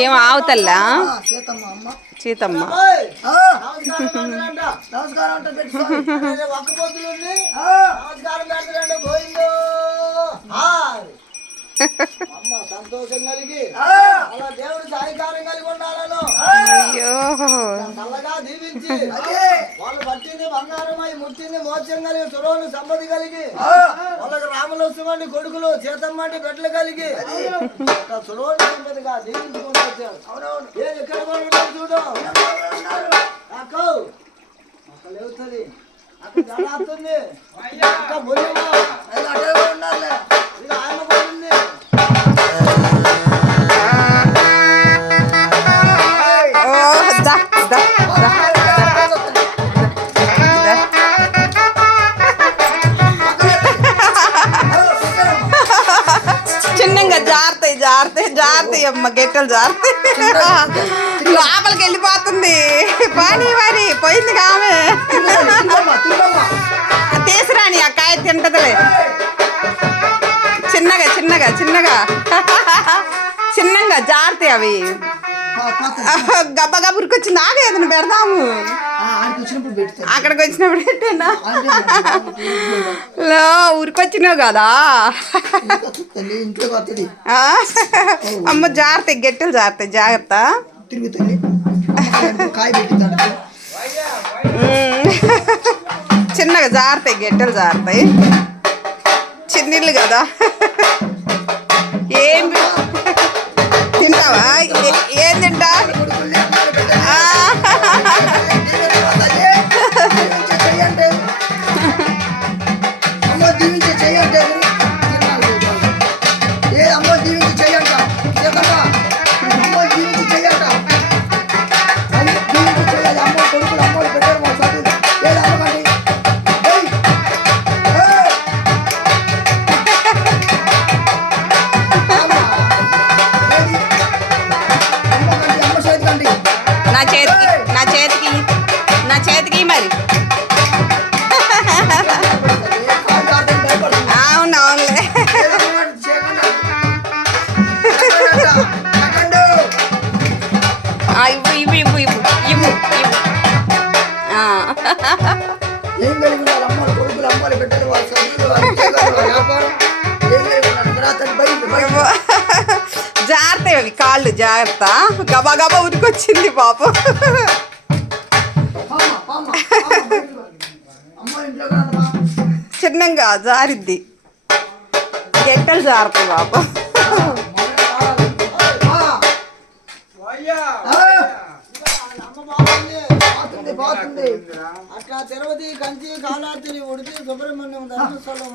ఏం ఆవుతల్లా సీతమ్మ నమస్కారం అమ్మ సంతోషం కలిగి అలా దేవుడు సాయంకాలం కలిగి ఉండాలను. అయ్యో చల్లగా దీవించి వాళ్ళు పట్టింది బంగారం అయి ముట్టింది మోత్యం కలిగి సురోలు సంపద కలిగి వాళ్ళకి రాములు వస్తుమండి కొడుకులు చేతమ్మంటి బిడ్డలు కలిగి సురోలు సంపదగా దీవించుకుంటూ వచ్చారు. ఏది ఎక్కడ కొనుకుంటారు చూడు అక్క అక్కడ లేవుతుంది అక్కడ జలాస్తుంది అక్క బొయ్యమా ఉండాలి ఇక ఆయన పోయింది. చిన్నగా జారుతాయి అమ్మ గెట్టలు జారుతాయి లోపలికి వెళ్ళిపోతుంది పానీ మరి పోయింది కామె తీసురాని ఆ కాయ తింటదిలే చిన్నగా జారుతాయి అవి గబ్బ ఉరికొచ్చింది ఆగే ఏదైనా పెడదాము అక్కడికి వచ్చినప్పుడు పెట్టానా ఉరికొచ్చినావు కదా అమ్మ జారుతాయి గెట్టెలు జారుతాయి జాగ్రత్త చిన్నగా జారుతాయి గెట్టెలు జారుతాయి చిన్నిళ్ళు కదా ఏం తింటావా ఏం తింటా నా చేతికి మరి అవునవునులే ఇవ్వు జాగ్రత్త అవి కాళ్ళు జాగ్రత్త గబా ఉరికొచ్చింది పాపం చిన్నగా జారిద్ది గెట్టలు జారుతాయి పాపం అట్లా తిరుపతి కంచి కాళాద్రి ఉడిపి సుబ్రహ్మణ్యం ధర్మస్థలం